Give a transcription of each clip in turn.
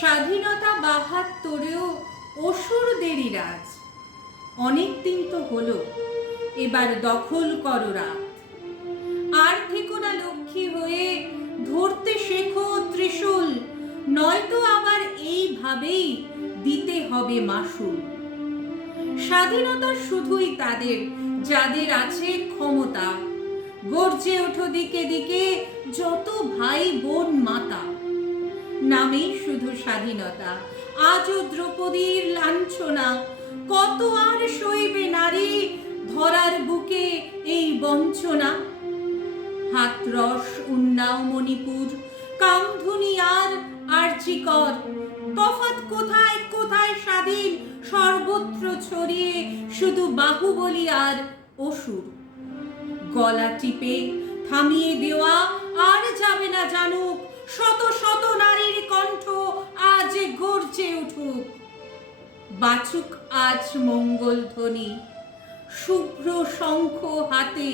স্বাধীনতা বাহাত্তরেও অসুরদেরই রাজ। অনেক দিন তো হলো, এবার দখল করো রাত। আর থেকো না লক্ষ্মী হয়ে, ধরতে শেখো ত্রিশূল, নয়তো আবার এইভাবেই দিতে হবে মাসুল। স্বাধীনতা শুধুই তাদের যাদের আছে ক্ষমতা, গর্জে ওঠো দিকে দিকে যত ভাই বোন মাতা। নামেই শুধু স্বাধীনতা, আজও দ্রৌপদীর লাঞ্ছনা, কত আর সইবে নারী ধরার বুকে এই বঞ্চনা। হাতরস উন্নাও মণিপুর, কামধুনি আর আরজিকর, তফাৎ কোথায় কোথায় স্বাধীন সর্বত্র ছড়িয়ে শুধু বাহুবলী আর অসুর। গলা টিপে থামিয়ে দেওয়া আর যাবে না জানুক, শত শত নারীর কণ্ঠ আজ গর্জে উঠুক। বাচুক আজ মঙ্গল ধ্বনি, শুভ্র শঙ্খ হাতে,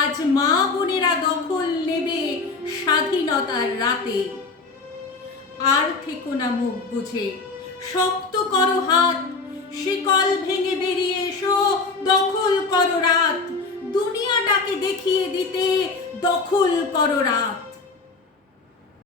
আজ মা বোনেরা দখল নেবে স্বাধীনতার রাতে। আর থেকো না মুখ বুঝে, শক্ত করো হাত, শিকল ভেঙে বেরিয়ে এসো, দখল করো রাত। দুনিয়াটাকে দেখিয়ে দিতে দখল করো রাত।